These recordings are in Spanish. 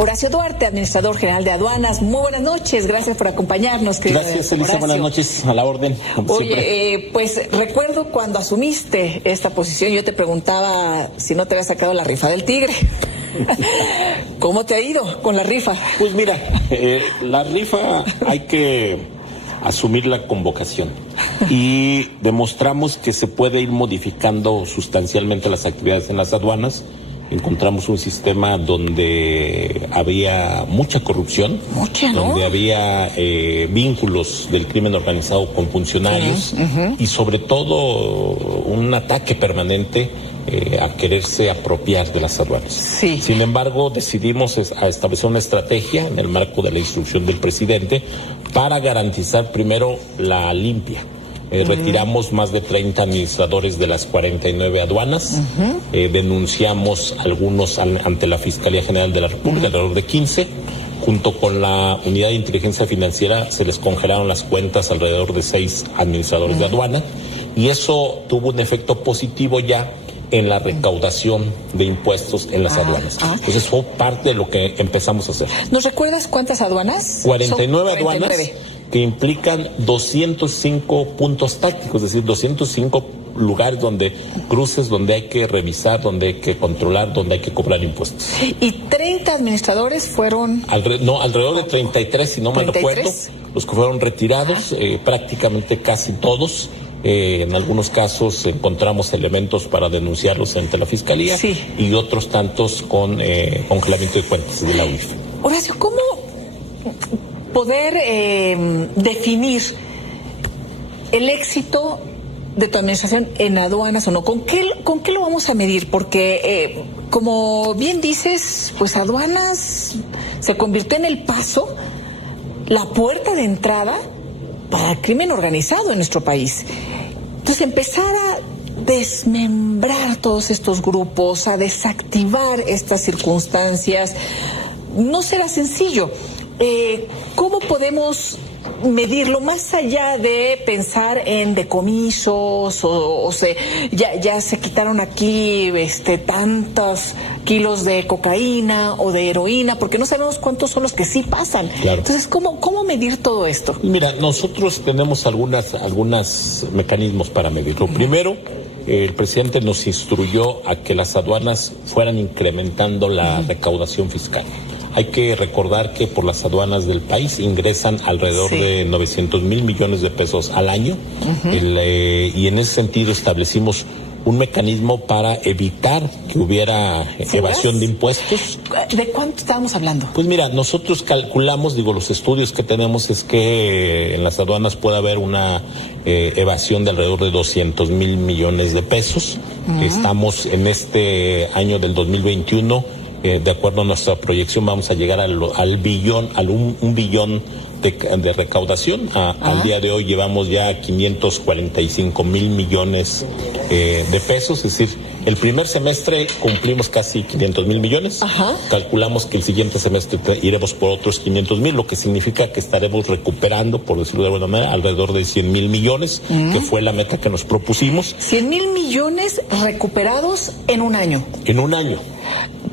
Horacio Duarte, administrador general de aduanas. Muy buenas noches, gracias por acompañarnos. Gracias, Elisa, Horacio. buenas noches, a la orden. Oye, pues recuerdo cuando asumiste esta posición, yo te preguntaba si no te había sacado la rifa del tigre. ¿Cómo te ha ido con la rifa? Pues mira, la rifa hay que asumirla con vocación y demostramos que se puede ir modificando sustancialmente las actividades en las aduanas. Encontramos un sistema donde había mucha corrupción, ¿no? Donde había vínculos del crimen organizado con funcionarios y sobre todo un ataque permanente a quererse apropiar de las aduanas. Sí. Sin embargo, decidimos establecer una estrategia en el marco de la instrucción del presidente para garantizar primero la limpia. Retiramos más de 30 administradores de las 49 aduanas, denunciamos algunos ante la Fiscalía General de la República, alrededor de 15, junto con la Unidad de Inteligencia Financiera se les congelaron las cuentas alrededor de 6 administradores de aduana, y eso tuvo un efecto positivo ya en la recaudación de impuestos en las aduanas. Entonces fue parte de lo que empezamos a hacer. ¿Nos recuerdas cuántas aduanas? 49 aduanas que implican 205 puntos tácticos, es decir, 205 lugares cruces donde hay que revisar, donde hay que controlar, donde hay que cobrar impuestos. ¿Y 30 administradores fueron? Alrededor de 33, si no mal recuerdo, los que fueron retirados, prácticamente casi todos. En algunos casos encontramos elementos para denunciarlos ante la Fiscalía y otros tantos con congelamiento de cuentas de la UIF. Horacio, ¿cómo poder definir el éxito de tu administración en aduanas o no? ¿Con qué lo vamos a medir? Porque, como bien dices, pues aduanas se convirtió en el paso, la puerta de entrada para el crimen organizado en nuestro país. Entonces, empezar a desmembrar todos estos grupos, a desactivar estas circunstancias, no será sencillo. ¿Cómo podemos medirlo más allá de pensar en decomisos ya se quitaron aquí tantos kilos de cocaína o de heroína, porque no sabemos cuántos son los que sí pasan? Claro. Entonces, ¿cómo medir todo esto? Mira, nosotros tenemos algunos mecanismos para medirlo. Primero, el presidente nos instruyó a que las aduanas fueran incrementando la recaudación fiscal. Hay que recordar que por las aduanas del país ingresan alrededor de 900 mil millones de pesos al año, y en ese sentido establecimos un mecanismo para evitar que hubiera evasión de impuestos. ¿De cuánto estábamos hablando? Pues mira, nosotros calculamos, los estudios que tenemos es que en las aduanas puede haber una evasión de alrededor de 200 mil millones de pesos. Estamos en este año del 2021, de acuerdo a nuestra proyección, vamos a llegar al billón, un billón de recaudación. Al día de hoy llevamos ya 545 mil millones de pesos, es decir, el primer semestre cumplimos casi 500 mil millones. Calculamos que el siguiente semestre iremos por otros 500 mil, lo que significa que estaremos recuperando, por decirlo de alguna manera, alrededor de 100 mil millones, que fue la meta que nos propusimos. 100 mil millones recuperados en un año. En un año.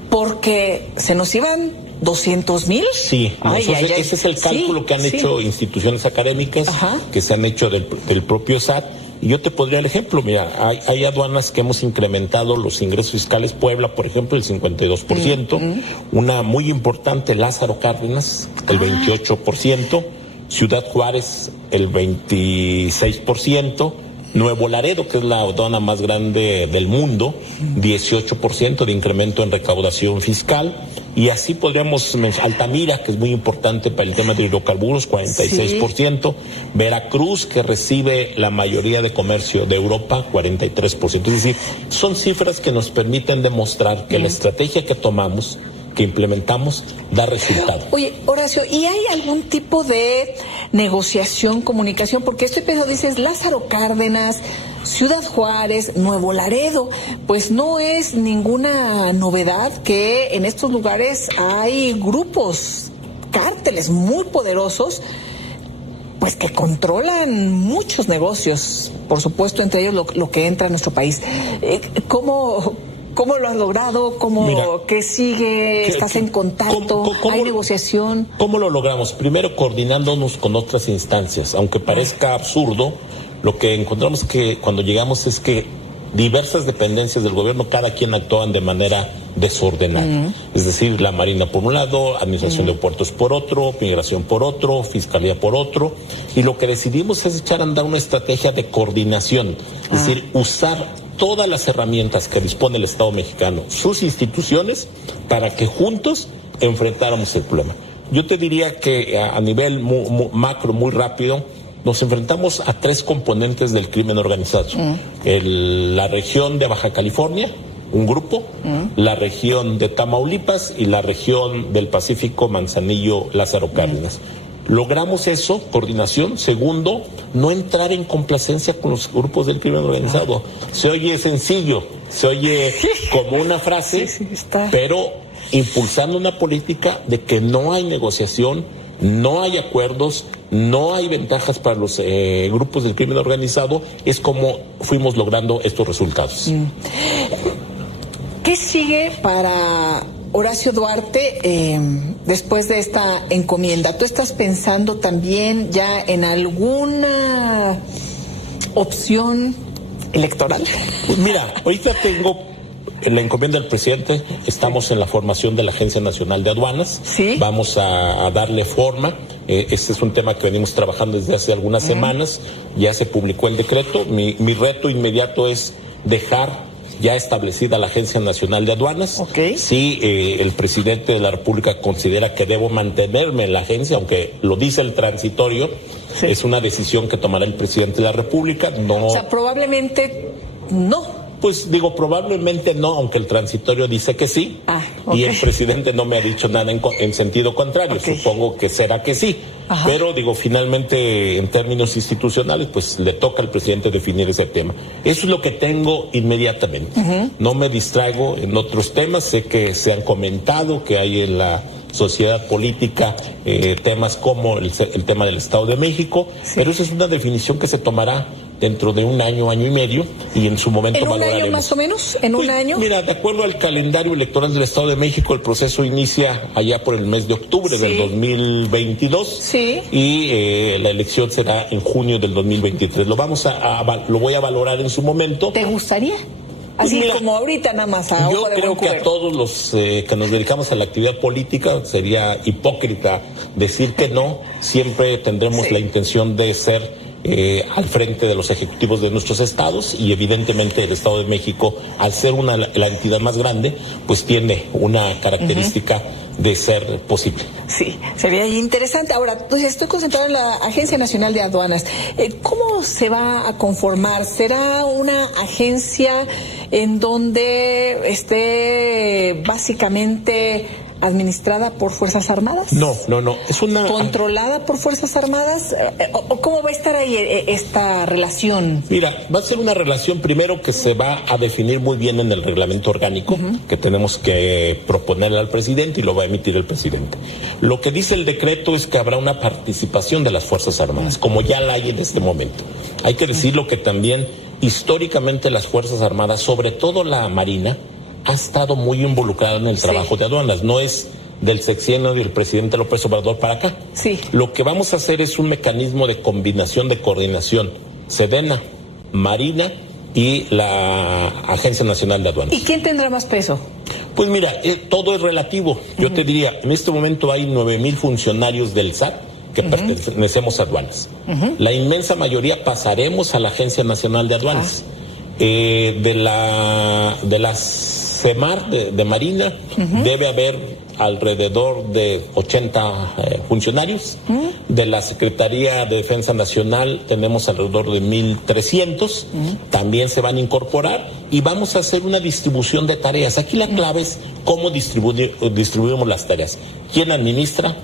Porque se nos iban 200 mil. Sí, ese es el cálculo que han hecho instituciones académicas, que se han hecho del propio SAT. Y yo te podría el ejemplo, mira, hay aduanas que hemos incrementado los ingresos fiscales. Puebla, por ejemplo, el 52%, una muy importante, Lázaro Cárdenas, el 28%, Ciudad Juárez, el 26%, Nuevo Laredo, que es la aduana más grande del mundo, 18% de incremento en recaudación fiscal. Y así podríamos, Altamira, que es muy importante para el tema de hidrocarburos, 46%. Veracruz, que recibe la mayoría de comercio de Europa, 43%. Es decir, son cifras que nos permiten demostrar que la estrategia que tomamos, que implementamos, da resultado. Oye, Horacio, ¿y hay algún tipo de negociación, comunicación? Porque estoy pensando, dices, Lázaro Cárdenas, Ciudad Juárez, Nuevo Laredo, pues no es ninguna novedad que en estos lugares hay grupos, cárteles muy poderosos, pues que controlan muchos negocios, por supuesto, entre ellos lo que entra a nuestro país. ¿Cómo ¿Cómo lo has logrado? ¿Qué sigue? ¿Estás en contacto? ¿Hay negociación? ¿Cómo lo logramos? Primero, coordinándonos con otras instancias. Aunque parezca absurdo, lo que encontramos que cuando llegamos es que diversas dependencias del gobierno, cada quien actuaban de manera desordenada. Es decir, la Marina por un lado, Administración de Puertos por otro, Migración por otro, Fiscalía por otro. Y lo que decidimos es echar a andar una estrategia de coordinación. Es decir, usar todas las herramientas que dispone el Estado mexicano, sus instituciones, para que juntos enfrentáramos el problema. Yo te diría que a nivel macro, muy rápido, nos enfrentamos a 3 componentes del crimen organizado. La región de Baja California, un grupo, la región de Tamaulipas y la región del Pacífico, Manzanillo, Lázaro Cárdenas. Logramos eso, coordinación. Segundo, no entrar en complacencia con los grupos del crimen organizado. Se oye sencillo, se oye como una frase, pero impulsando una política de que no hay negociación, no hay acuerdos, no hay ventajas para los grupos del crimen organizado. Es como fuimos logrando estos resultados. ¿Qué sigue para Horacio Duarte después de esta encomienda? ¿Tú estás pensando también ya en alguna opción electoral? Pues mira, ahorita tengo la encomienda del presidente, estamos en la formación de la Agencia Nacional de Aduanas. ¿Sí? Vamos a darle forma. Este es un tema que venimos trabajando desde hace algunas semanas. Ya se publicó el decreto. Mi reto inmediato es dejar ya establecida la Agencia Nacional de Aduanas. Si el presidente de la República considera que debo mantenerme en la agencia, aunque lo dice el transitorio, es una decisión que tomará el presidente de la República. No. O sea, probablemente no. Pues digo, probablemente no, aunque el transitorio dice que sí, y el presidente no me ha dicho nada en sentido contrario. Supongo que será que sí. Pero digo, finalmente, en términos institucionales, pues le toca al presidente definir ese tema. Eso es lo que tengo inmediatamente. No me distraigo en otros temas. Sé que se han comentado que hay en la sociedad política temas como el tema del Estado de México, pero esa es una definición que se tomará dentro de un año, año y medio, y en su momento valoraremos. ¿En un año más o menos? ¿En un año? Mira, de acuerdo al calendario electoral del Estado de México, el proceso inicia allá por el mes de octubre del 2022, y la elección será en junio del 2023. Lo voy a valorar en su momento. ¿Te gustaría? Así mira, como ahorita nada más. Yo creo que a todos los que nos dedicamos a la actividad política sería hipócrita decir que no. Siempre tendremos la intención de ser al frente de los ejecutivos de nuestros estados, y evidentemente el Estado de México, al ser la entidad más grande, pues tiene una característica de ser posible. Sí, sería interesante. Ahora, pues estoy concentrado en la Agencia Nacional de Aduanas. ¿Cómo se va a conformar? ¿Será una agencia en donde esté básicamente administrada por Fuerzas Armadas? No. Es una... ¿Controlada por Fuerzas Armadas? ¿O cómo va a estar ahí esta relación? Mira, va a ser una relación primero que se va a definir muy bien en el reglamento orgánico que tenemos que proponerle al presidente, y lo va a emitir el presidente. Lo que dice el decreto es que habrá una participación de las Fuerzas Armadas, como ya la hay en este momento. Hay que decirlo que también históricamente las Fuerzas Armadas, sobre todo la Marina, ha estado muy involucrada en el trabajo de aduanas. No es del sexenio del presidente López Obrador para acá. Lo que vamos a hacer es un mecanismo de combinación, de coordinación. Sedena, Marina y la Agencia Nacional de Aduanas. ¿Y quién tendrá más peso? Pues mira, todo es relativo. Yo te diría, en este momento hay 9,000 funcionarios del SAT que pertenecemos a aduanas. La inmensa mayoría pasaremos a la Agencia Nacional de Aduanas. De las CEMAR de Marina debe haber alrededor de 80 funcionarios. De la Secretaría de Defensa Nacional tenemos alrededor de 1,300. También se van a incorporar, y vamos a hacer una distribución de tareas. Aquí la clave es cómo distribuimos las tareas. ¿Quién administra?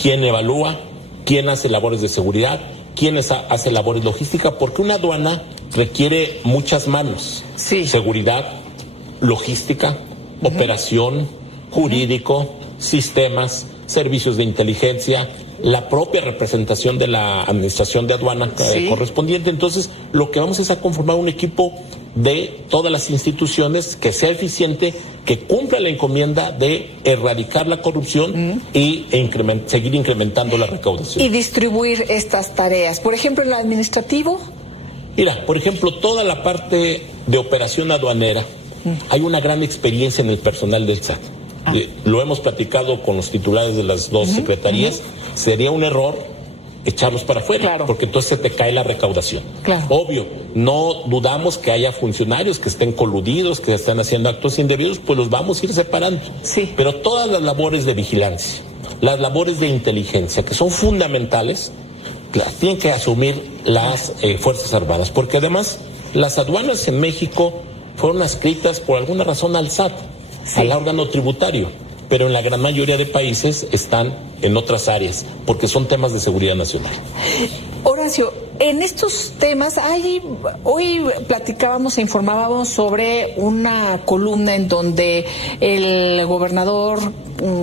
¿Quién evalúa? ¿Quién hace labores de seguridad? ¿Quién hace labores logísticas? Porque una aduana requiere muchas manos. Seguridad, logística, operación, jurídico, sistemas, servicios de inteligencia, la propia representación de la administración de aduana correspondiente. Entonces, lo que vamos es a conformar un equipo de todas las instituciones, que sea eficiente, que cumpla la encomienda de erradicar la corrupción y seguir incrementando la recaudación. Y distribuir estas tareas. Por ejemplo, en lo administrativo. Mira, por ejemplo, toda la parte de operación aduanera, hay una gran experiencia en el personal del SAT. Lo hemos platicado con los titulares de las dos secretarías. Sería un error echarlos para afuera, porque entonces se te cae la recaudación. Obvio, no dudamos que haya funcionarios que estén coludidos, que están haciendo actos indebidos, pues los vamos a ir separando. Pero todas las labores de vigilancia, las labores de inteligencia, que son fundamentales, las tienen que asumir las Fuerzas Armadas, porque además las aduanas en México fueron adscritas por alguna razón al SAT, al órgano tributario, pero en la gran mayoría de países están en otras áreas, porque son temas de seguridad nacional. Horacio, en estos temas, hoy platicábamos e informábamos sobre una columna en donde el gobernador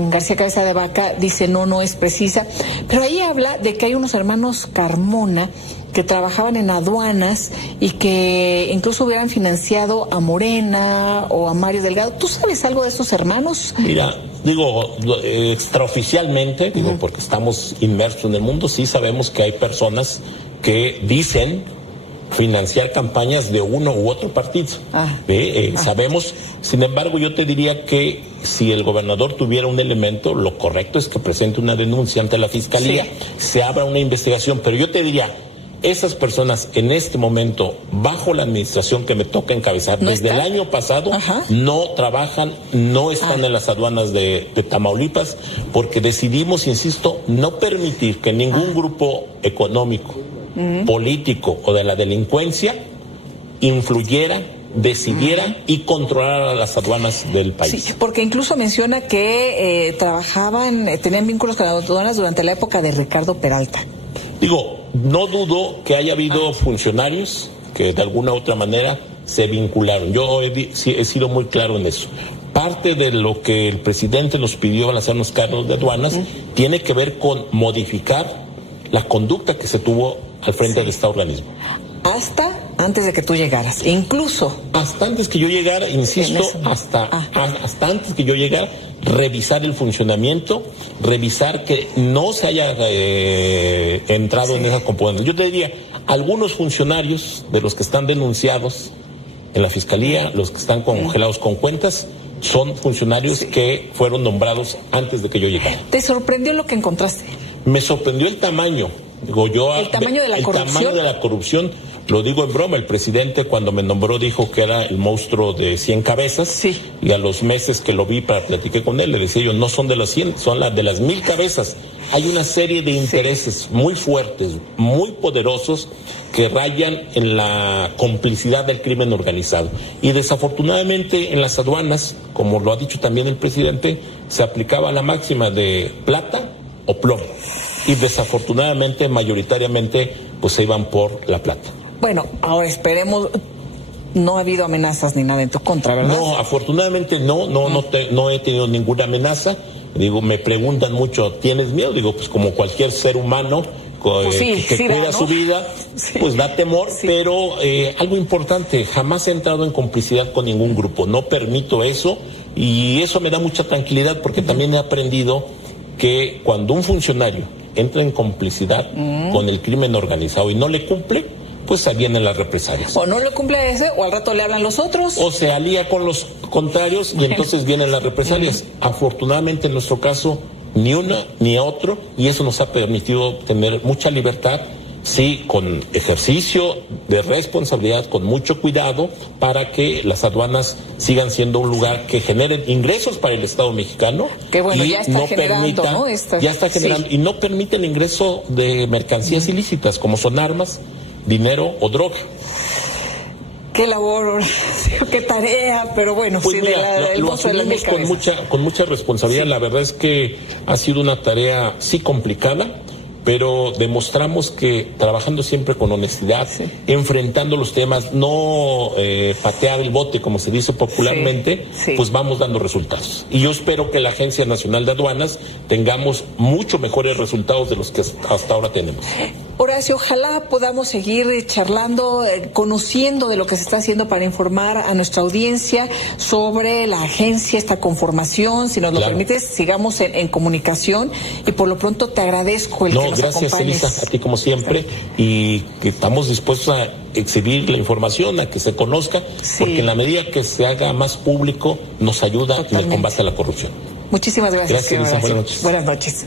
García Cabeza de Vaca dice no es precisa, pero ahí habla de que hay unos hermanos Carmona que trabajaban en aduanas y que incluso hubieran financiado a Morena o a Mario Delgado. ¿Tú sabes algo de estos hermanos? Mira, extraoficialmente, porque estamos inmersos en el mundo, sí sabemos que hay personas que dicen financiar campañas de uno u otro partido. Sabemos, sin embargo, yo te diría que si el gobernador tuviera un elemento, lo correcto es que presente una denuncia ante la Fiscalía, se abra una investigación, pero yo te diría, esas personas en este momento, bajo la administración que me toca encabezar, desde el año pasado, no trabajan, no están en las aduanas de Tamaulipas, porque decidimos, insisto, no permitir que ningún grupo económico, político o de la delincuencia influyera, decidiera y controlara las aduanas del país. Sí, porque incluso menciona que tenían vínculos con las aduanas durante la época de Ricardo Peralta. No dudo que haya habido funcionarios que de alguna u otra manera se vincularon. Yo he sido muy claro en eso. Parte de lo que el presidente nos pidió al hacernos cargo de aduanas tiene que ver con modificar la conducta que se tuvo al frente de este organismo. Hasta antes de que tú llegaras, incluso. Hasta antes que yo llegara, insisto, hasta antes que yo llegara, revisar el funcionamiento, revisar que no se haya entrado en esas componentes. Yo te diría, algunos funcionarios de los que están denunciados en la Fiscalía, los que están congelados con cuentas, son funcionarios que fueron nombrados antes de que yo llegara. ¿Te sorprendió lo que encontraste? Me sorprendió el tamaño. ¿El tamaño de la corrupción? El tamaño de la corrupción, lo digo en broma, el presidente cuando me nombró dijo que era el monstruo de 100 cabezas, y a los meses que lo vi platiqué con él, le decía yo, no son de las 100, son las de las 1000 cabezas. Hay una serie de intereses muy fuertes, muy poderosos, que rayan en la complicidad del crimen organizado. Y desafortunadamente en las aduanas, como lo ha dicho también el presidente, se aplicaba la máxima de plata o plomo. Y desafortunadamente, mayoritariamente, pues se iban por la plata. Bueno, ahora esperemos. No ha habido amenazas ni nada en tu contra, ¿verdad? No, afortunadamente no he tenido ninguna amenaza. Me preguntan mucho, ¿tienes miedo? Pues como cualquier ser humano que cuida su vida, pues da temor, pero algo importante, jamás he entrado en complicidad con ningún grupo, no permito eso, y eso me da mucha tranquilidad, porque también he aprendido que cuando un funcionario entra en complicidad con el crimen organizado y no le cumple, pues vienen las represalias. O no le cumple ese, o al rato le hablan los otros. O se alía con los contrarios y entonces vienen las represalias. Afortunadamente en nuestro caso, ni una ni otro, y eso nos ha permitido tener mucha libertad, sí, con ejercicio de responsabilidad, con mucho cuidado, para que las aduanas sigan siendo un lugar que genere ingresos para el Estado mexicano. Que bueno, y ya está generando, ¿no? Ya está generando, y no permite el ingreso de mercancías ilícitas, como son armas, dinero o droga. Qué labor, qué tarea, pero bueno, pues mira, lo asumimos con mucha responsabilidad. La verdad es que ha sido una tarea complicada, pero demostramos que trabajando siempre con honestidad, enfrentando los temas, no patear el bote, como se dice popularmente, pues vamos dando resultados. Y yo espero que la Agencia Nacional de Aduanas tengamos mucho mejores resultados de los que hasta ahora tenemos. Horacio, ojalá podamos seguir charlando, conociendo de lo que se está haciendo para informar a nuestra audiencia sobre la agencia, esta conformación. Si nos lo permites, sigamos en comunicación, y por lo pronto te agradezco el que nos acompañes. Gracias, Elisa, a ti como siempre, y que estamos dispuestos a exhibir la información, a que se conozca, porque en la medida que se haga más público nos ayuda en el combate a la corrupción. Muchísimas gracias. Gracias, Elisa, buenas noches. Buenas noches.